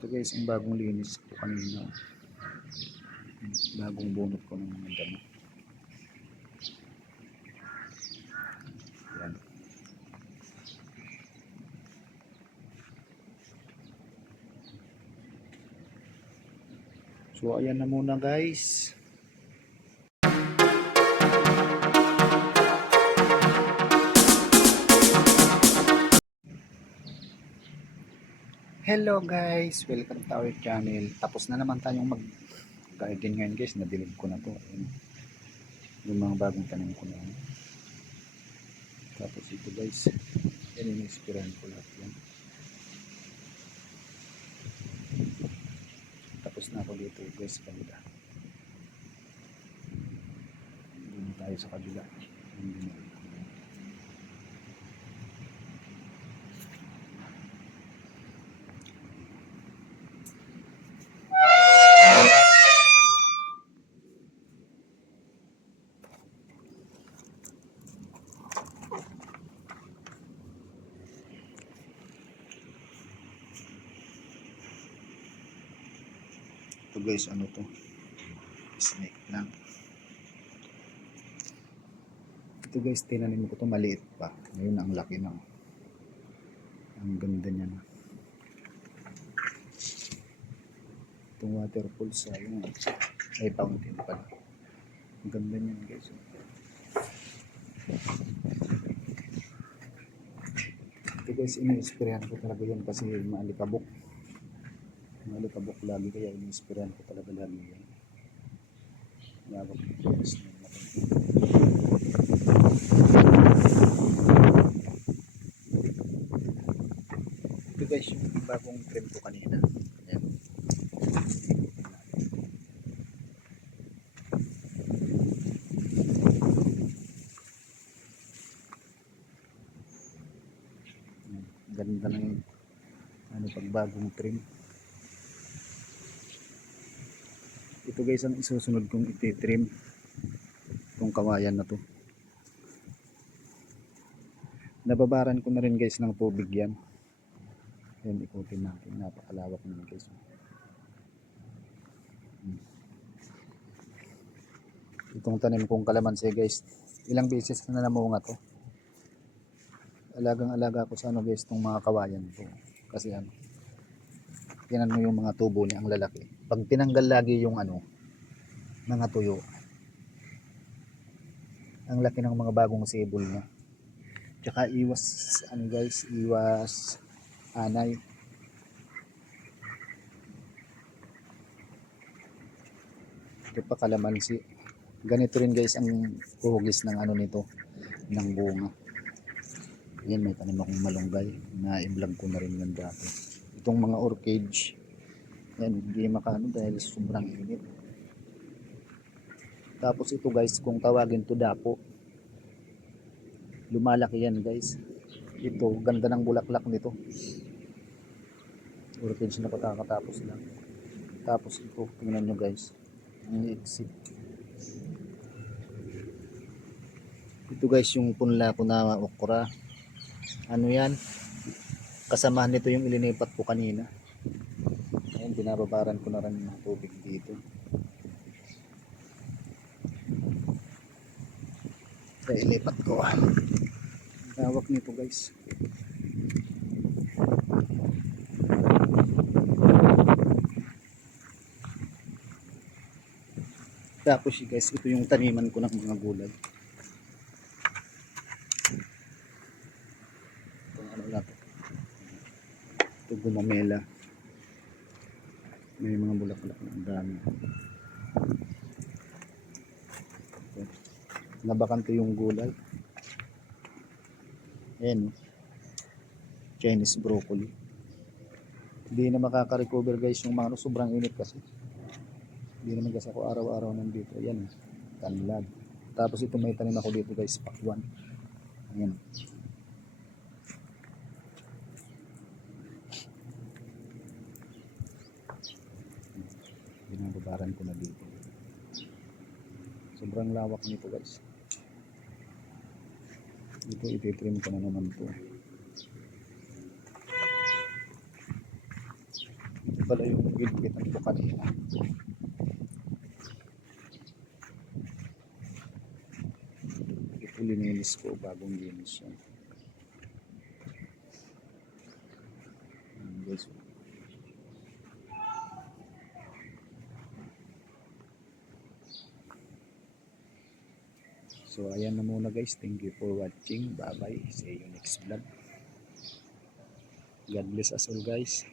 Ito guys, ang bagong linis ko kanina. Bagong bunot ko ng mga damo. Yan. So ayan na muna guys. Hello guys, welcome to our channel. Tapos na naman tayong mag-garden ngayon guys. Nadilig ko na to. Ayan. Yung mga bagong tanim ko na. Tapos ito guys, yan yung inspirahan ko lahat yan. Tapos na ako dito guys sa kabila. Dito tayo sa kabila. Ito guys, ano to? Snake lang. Ito guys, tinanim ko to, maliit pa. Ngayon ang laki na. Ang ganda niya na. Itong waterfall sa yun. Ay, fountain pala. Ang ganda niya guys. Ito guys, ini-sprayan ko talaga yan kasi maalikabok. Maalikabok lagi, kaya ini-sprayan ko talaga lagi yan. Lawak ito guys. Ito guys, yung bagong trim ko kanina. Ayan. Ganda ng pagbagong trim. Ito guys ang isusunod kong iti-trim, itong kawayan na to. Nababaran ko na rin guys ng tubig yan. Ayan, ikutin natin, napakalawak naman guys. Itong tanim kong kalamansi guys, ilang beses na namunga to. Alagang alaga ko sa ano guys, itong mga kawayan to. Kasi ano, tinan mo yung mga tubo niya, ang lalaki. Pag tinanggal lagi yung ano, mga tuyo, ang laki ng mga bagong sibol niya. Tsaka iwas, ano guys, iwas anay. Ito pa kalamansi. Ganito rin guys ang hugis ng ano nito, ng bunga. Yan, may tanim akong malunggay na i-vlog ko na rin yan dati. Itong mga orchid, yan, hindi makano dahil sobrang init. Tapos ito guys, kung tawagin to dapo, lumalaki yan guys. Ito, ganda ng bulaklak nito. Orchid na patakatapos lang. Tapos ito, tingnan nyo guys, ang exit. Ito guys, yung punla ko na okra. Ano yan? Kasamahan nito yung ilinipat ko kanina. Ayun, binababaran ko na rin ng tubig dito. Kaya ilipat ko. Tawag nito guys. Tapos guys, ito yung taniman ko ng mga gulay. Itong ano na to. Ito gumamela. May mga bulaklak na ang dami. Nabakanto yung gulay. Ayan. Chinese broccoli. Hindi na makaka-recover guys yung mga sobrang init kasi. Hindi naman kasi ako araw-araw nandito. Ayan. Tanlad. Tapos ito may tanim ako dito guys. Pakwan. Ayan. Binababaran ko na dito. Sobrang lawak nito guys. Ito ititrim ko na naman to. pala yung ginpitan ko kanina. Ito lininis ko, bagong linis yan. Guys, so ayan na muna guys, thank you for watching, bye bye, see you next vlog. God bless us all guys.